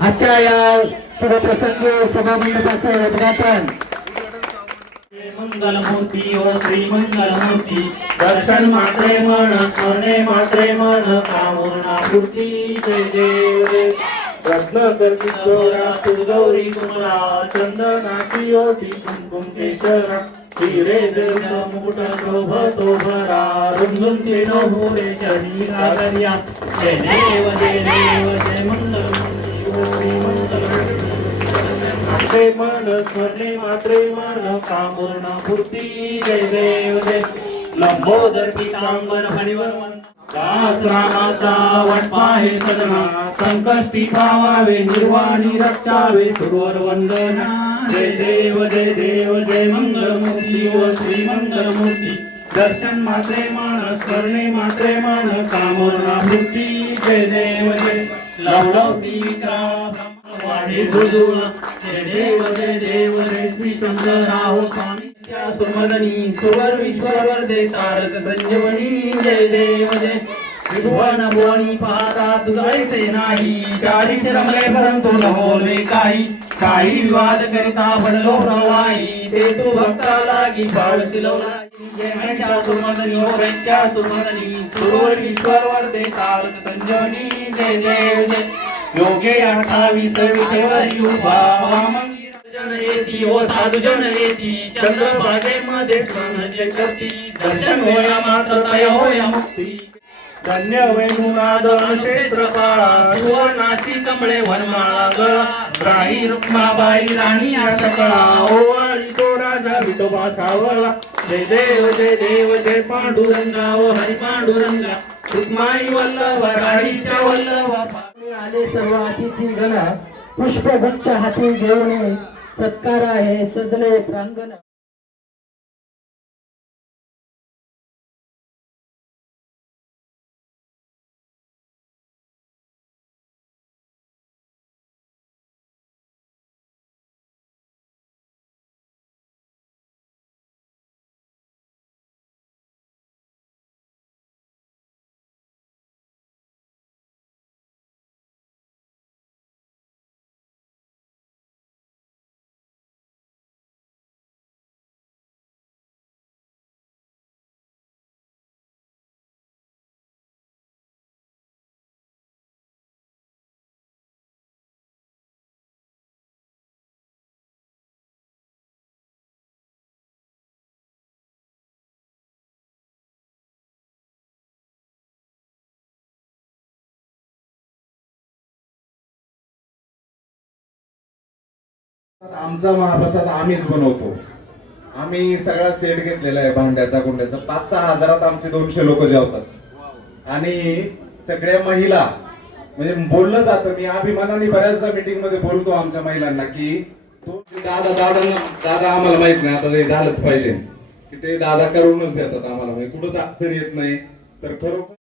आजच्या या शुभप्रसंगी सभामंडपाचे उद्घाटन मंगलमूर्ती ओ श्री मंगलमूर्ती दर्शन मात्रे मन स्मरणे मात्रे मन कामूर्णापूर्ती जय देव देव रत्नाकर किशोरा तुळगौरी कुमरा चंदनाची ओटी कुंकुम केशरा हिरे देव मुकुट शोभतो भरा रुंदुंचे नभोरे चरणी लागल्या जय देव जय मंगलमूर्ती ओ श्री मंगलमूर्ती मात्रे मन स्मरणे मात्रे मन कामूर्णापूर्ती जय देव जय लंबोदर पीतांबर हरिवर्मन दास रामाचा वटपा हे सदना संकष्टी पावावे निर्वाणी रक्षावे सुरवर वंदना जय देव जय मंगलमूर्ती ओ श्री मंगलमूर्ती दर्शन मात्रे मन स्मरणे मात्रे मन कामूर्णापूर्ती जय देव जय लवलवती वाढी भुजूळ जय देव जय श्री शंकराहो स्वामी त्या सुमदनी सुवर विश्ववर दे तारक संजीवनी जय देव जय त्रिभुवन भुवनी पाहता तुझायचे नाही चाळीस रमले परंतु न बोलले काही विवाद करिता पडलो प्रवाही ते तू भक्ता लागी पाळ शिलवला जय सुमदनी ओरेच्या सुमदनी सुवर विश्ववर दे तारक संजीवनी जय देव जय योगे 28 विषयवरी उभा जन येती ओ साधू जन येती चंद्रभागेमध्ये स्नान करती दर्शन होया मात्र तय होया मुक्ती धन्य वैमुनाद क्षेत्र काळा सुवर्णाची कमळे वनमाळा गळा राही रुक्माबाई राणी आशकळा ओवाळी तो राजा विठोबा सावळा जय देव जय पांडुरंगा ओ हरी पांडुरंगा रुक्माई वल्लभ राणीच्या वल्लभ आले सर्व अतिथी गण पुष्पगुच्छ हाती घेऊन सत्कार आहे सजले प्रांगण आमचा महाप्रसाद आम्हीच बनवतो. आम्ही सगळा सेट घेतलेला आहे भांड्याचा कुंड्याचा. 5-6 हजारात आमचे 200 लोक जेवतात आणि सगळ्या महिला म्हणजे बोललं जातं. मी अभिमानाने बऱ्याचदा मीटिंग मध्ये बोलतो आमच्या महिलांना की तो दादा आम्हाला माहित नाही आता ते झालंच पाहिजे की ते दादा करूनच देतात आम्हाला. म्हणजे कुठंच अडचण येत नाही तर खरोखर